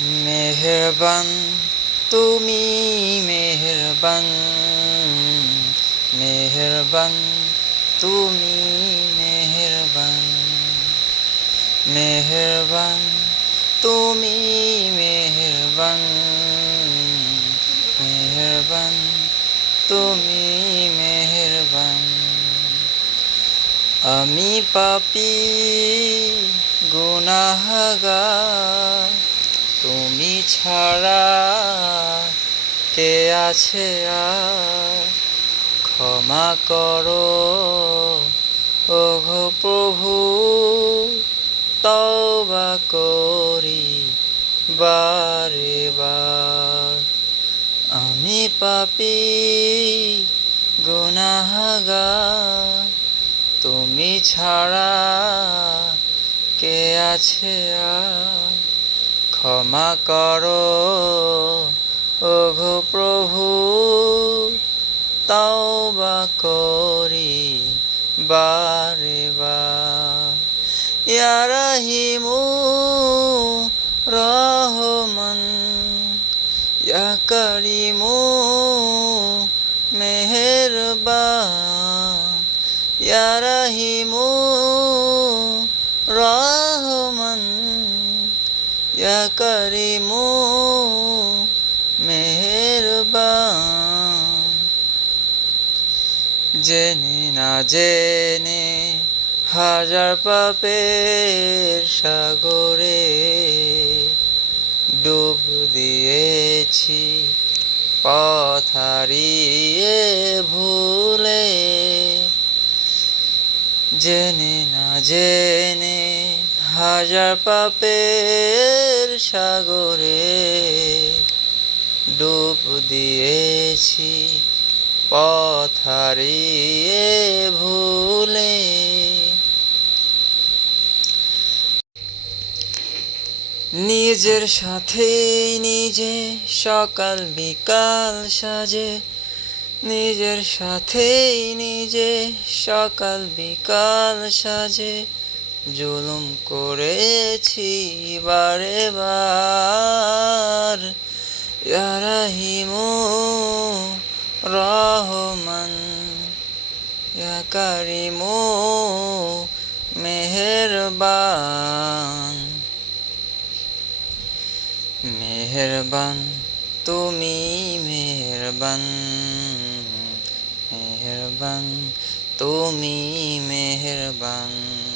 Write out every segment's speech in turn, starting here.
মেহেরবান, তুমি মেহেরবান মেহেরবান, তুমি মেহেরবান মেহেরবান, তুমি মেহেরবান মেহেরবান, তুমি মেহেরবান। আমি পাপি, গুনাহগার তুমি ছাড়া কে আছে আর? ক্ষমা করো। ওঘো প্রভু তবা করি বারে বার। আমি পাপি, গুনাহগার। তুমি ছাড়া কে আছে আর? ক্ষমা করো ওঘো প্রভু তওবা করি বারে রাহিমু রহমান ইয়া করিমু মেহেরবান। ইয়া রাহিমু ইয়া করিমু মেহেরবান। জেনে না জেনে হাজার পাপের সাগরে ডুব দিয়েছি, পথ হারিয়ে ভুলে। জেনে না জেনে হাজার পাপের সাগরে ডুব দিয়েছি, পথ হারিয়ে ভুলে। নিজের সাথেই নিজে সকাল বিকাল সাজে, নিজের সাথেই নিজে সকাল বিকাল সাজে। জুলুম করেছি বারে বার। ইয়া রাহিমু রহমান, ইয়া মেহেরবান। মেহেরবান, তুমি মেহেরবান মেহেরবান, তুমি মেহেরবান।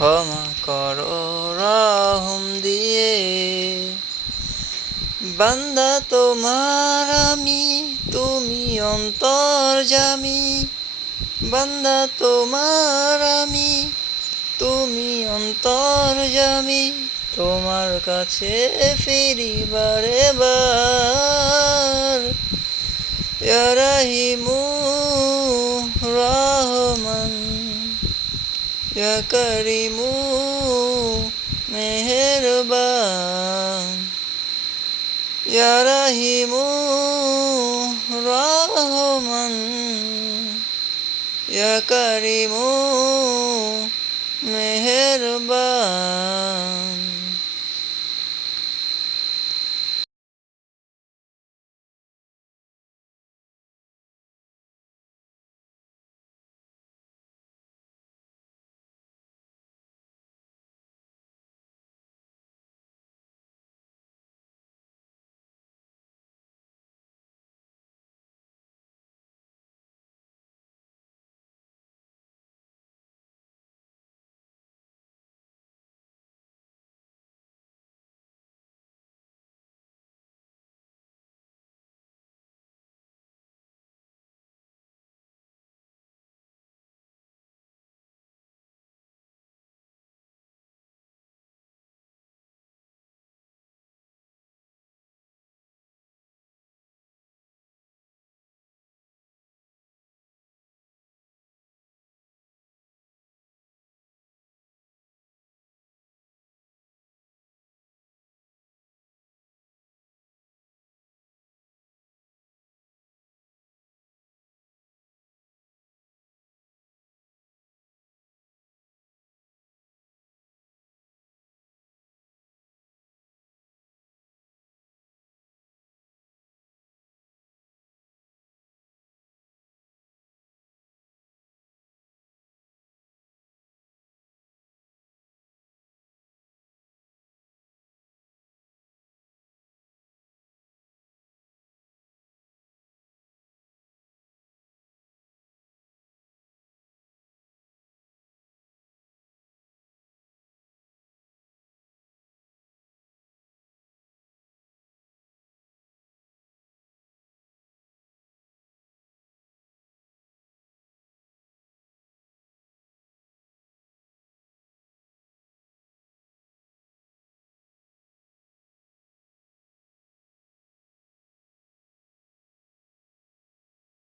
ক্ষমা করো, রহম দিয়ে। বান্দা তোমার আমি, তুমি অন্তর জামি। বান্দা তোমার আমি, তুমি অন্তর জামি। তোমার কাছে ফিরি বারে বার রাহিমু করিমু মেহরবান। ইয়া রাহিমু রহমান। ইয়া করিমু মেহেরবান।